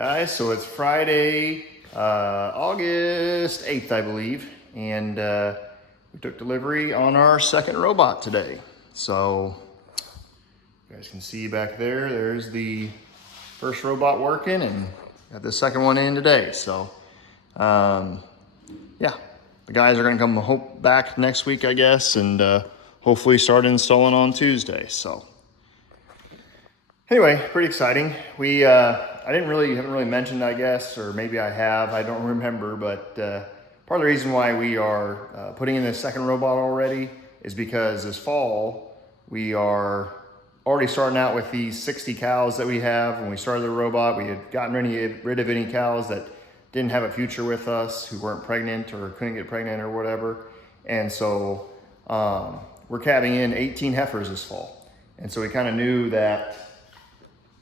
Guys, so it's Friday, August 8th, I believe, and we took delivery on our second robot today. So you guys can see back there, there's the first robot working, and got the second one in today. So yeah, the guys are gonna come back next week, I guess, and hopefully start installing on Tuesday. So anyway, pretty exciting. I haven't really mentioned, I guess, or maybe I have, I don't remember, but part of the reason why we are putting in this second robot already is because this fall, we are already starting out with these 60 cows that we have. When we started the robot, we had gotten rid of any cows that didn't have a future with us, who weren't pregnant or couldn't get pregnant or whatever. And so we're calving in 18 heifers this fall. And so we kind of knew that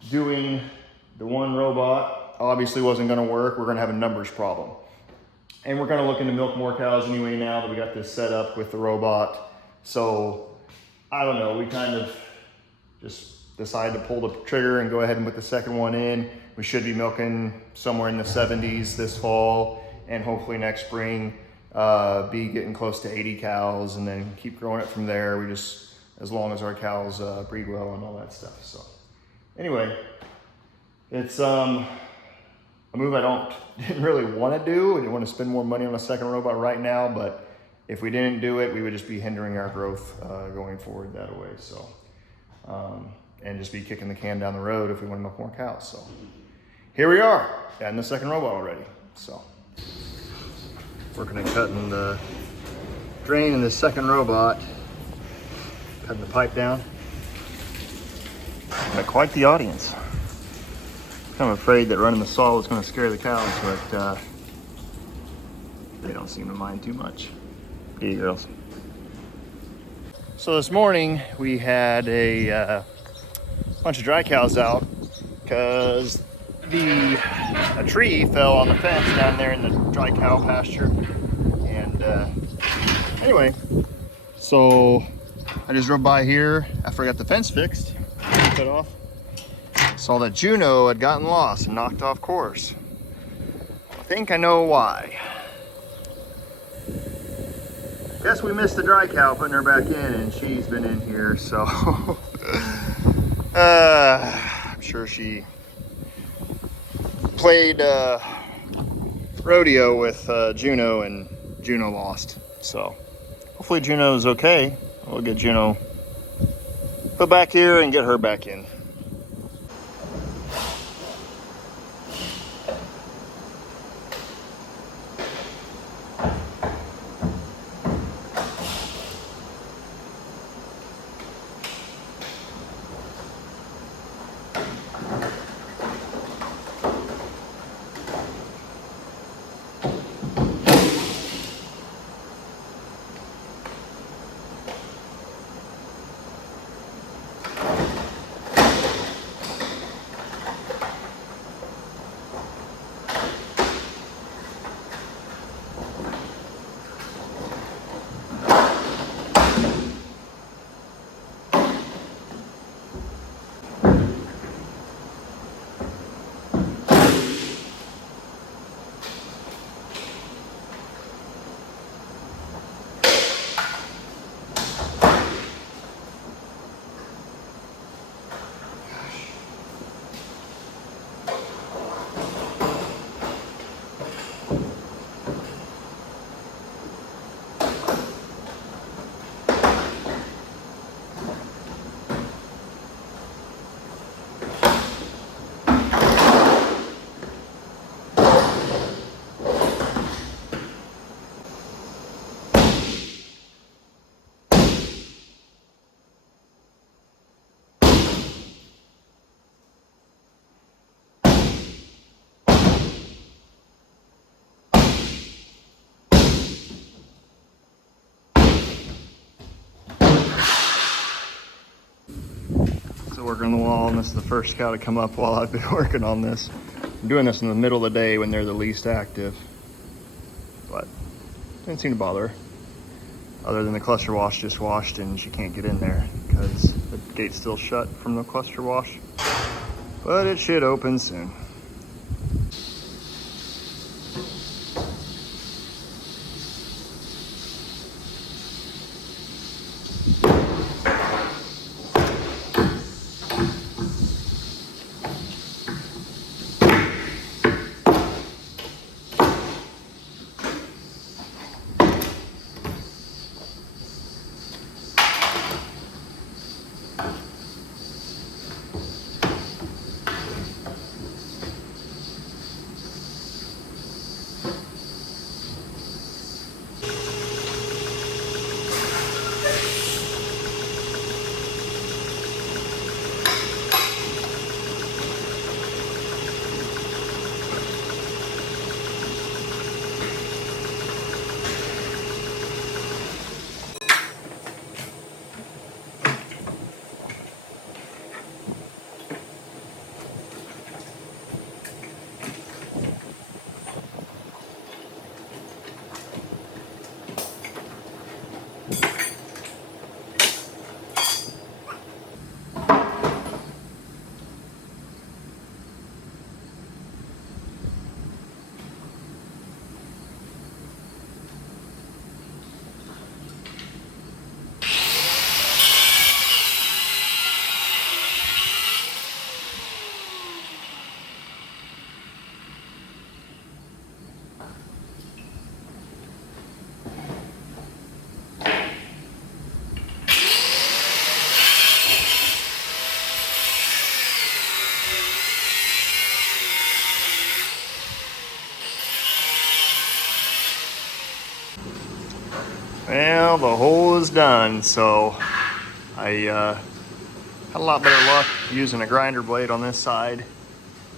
doing the one robot obviously wasn't going to work. We're going to have a numbers problem. And we're kind of looking to milk more cows anyway now that we got this set up with the robot. So I don't know, we kind of just decided to pull the trigger and go ahead and put the second one in. We should be milking somewhere in the 70s this fall, and hopefully next spring be getting close to 80 cows, and then keep growing it from there. We just, as long as our cows breed well and all that stuff. So anyway, it's a move I didn't really want to do. I didn't want to spend more money on a second robot right now, but if we didn't do it, we would just be hindering our growth going forward that way. So, and just be kicking the can down the road if we want to milk more cows. So here we are, adding the second robot already. So working at cutting the drain in the second robot, cutting the pipe down. Got quite the audience. I'm afraid that running the saw is going to scare the cows, but they don't seem to mind too much. Hey, girls. So this morning we had a bunch of dry cows out because a tree fell on the fence down there in the dry cow pasture. And anyway, so I just drove by here after I got the fence fixed, cut off. Saw that Juno had gotten lost and knocked off course. I think I know why. Guess we missed the dry cow putting her back in, and she's been in here, so I'm sure she played rodeo with Juno, and Juno lost. So hopefully Juno's okay. We'll get Juno put back here and get her back in. Working on the wall, and this is the first cow to come up while I've been working on this. I'm doing this in the middle of the day when they're the least active, but didn't seem to bother her. Other than the cluster wash just washed and she can't get in there because the gate's still shut from the cluster wash, but it should open soon. Well, the hole is done, so I had a lot better luck using a grinder blade on this side,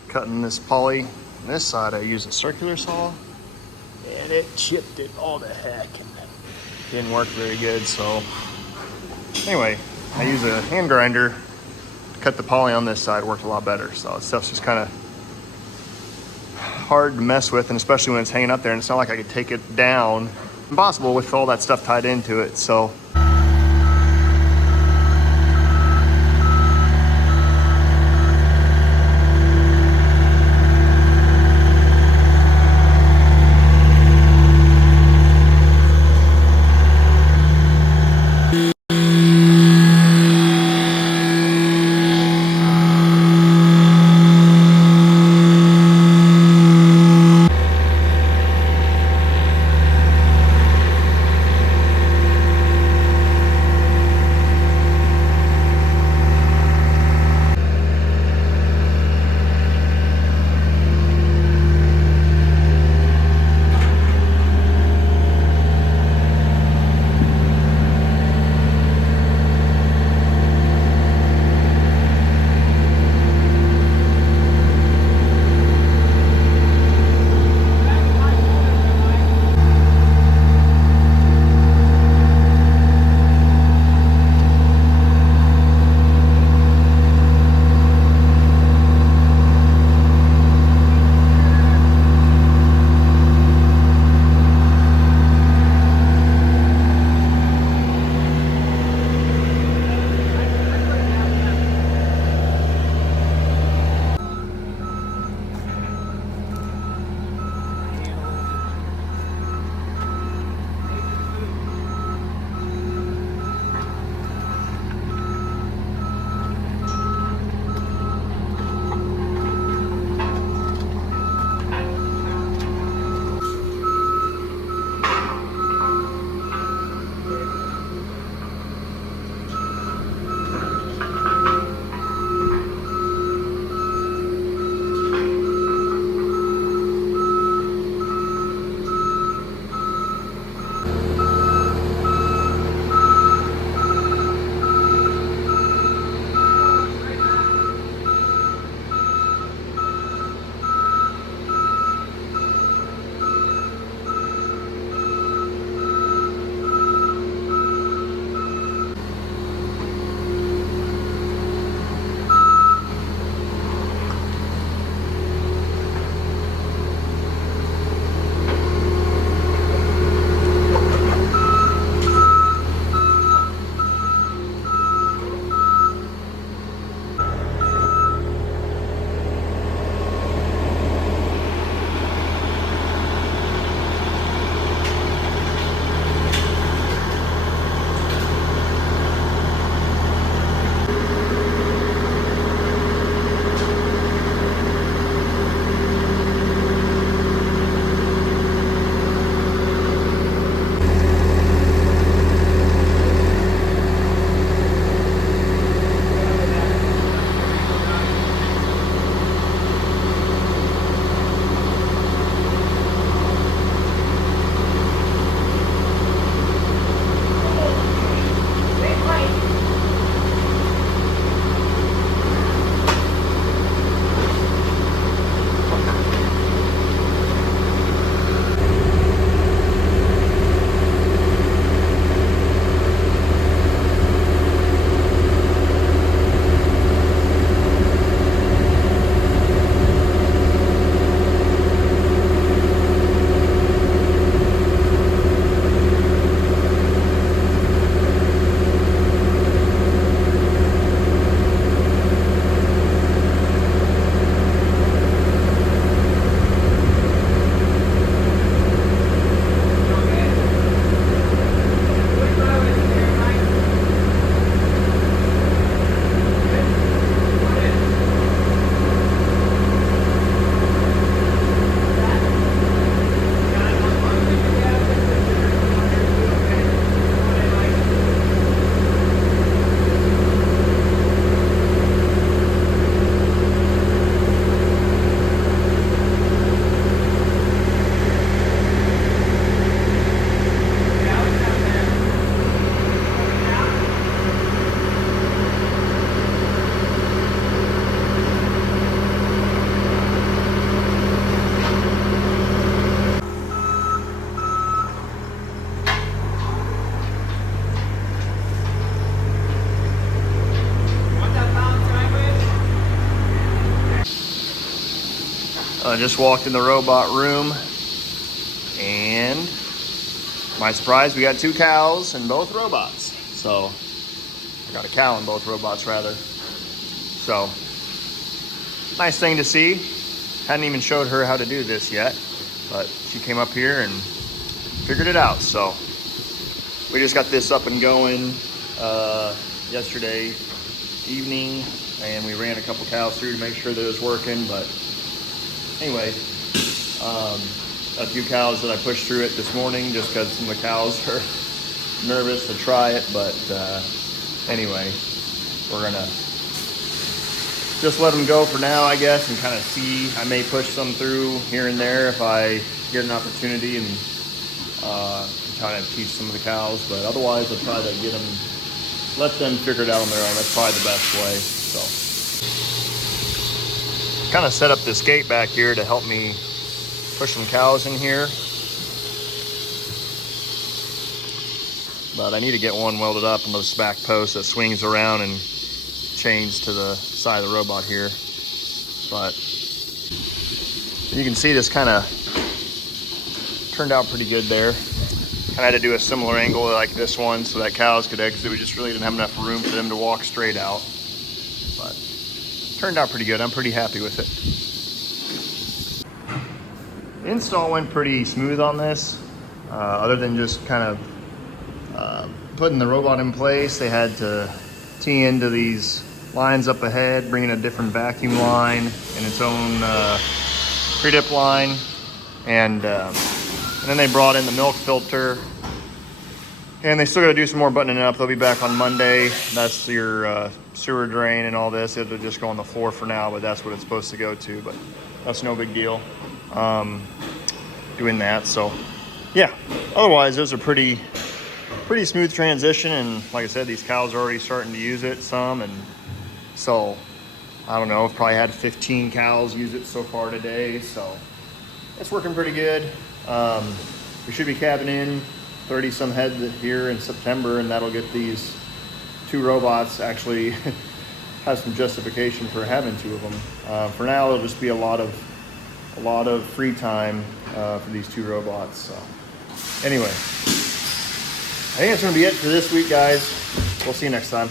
cutting this poly. On this side, I used a circular saw, and it chipped it all to heck, and didn't work very good. So anyway, I use a hand grinder to cut the poly on this side. Worked a lot better. So stuff's just kind of hard to mess with, and especially when it's hanging up there, and it's not like I could take it down. Impossible with all that stuff tied into it. So I just walked in the robot room, and my surprise, we got 2 cows and both robots. So I got a cow in both robots rather. So nice thing to see. Hadn't even showed her how to do this yet, but she came up here and figured it out. So we just got this up and going yesterday evening, and we ran a couple cows through to make sure that it was working. But anyway, a few cows that I pushed through it this morning just because some of the cows are nervous to try it. But anyway, we're gonna just let them go for now, I guess, and kind of see. I may push some through here and there if I get an opportunity, and try to teach some of the cows. But otherwise, I'll try to get them, let them figure it out on their own. That's probably the best way. So kind of set up this gate back here to help me push some cows in here. But I need to get one welded up on this back post that swings around and chains to the side of the robot here. But you can see this kind of turned out pretty good there. Kind of had to do a similar angle like this one so that cows could exit. We just really didn't have enough room for them to walk straight out. But turned out pretty good. I'm pretty happy with it. The install went pretty smooth on this, other than just kind of putting the robot in place. They had to tee into these lines up ahead, bringing a different vacuum line and its own pre-dip line, and then they brought in the milk filter, and they still got to do some more buttoning up. They'll be back on Monday. That's your sewer drain and all this. It'll just go on the floor for now, but that's what it's supposed to go to. But that's no big deal. Doing that, so yeah. Otherwise, it was a pretty smooth transition, and like I said, these cows are already starting to use it some, and so I don't know. I've probably had 15 cows use it so far today, so it's working pretty good. We should be cabbing in 30 some head here in September, and that'll get these 2 robots actually have some justification for having 2 of them. For now, it'll just be a lot of free time for these 2 robots. So anyway, I think that's going to be it for this week, guys. We'll see you next time.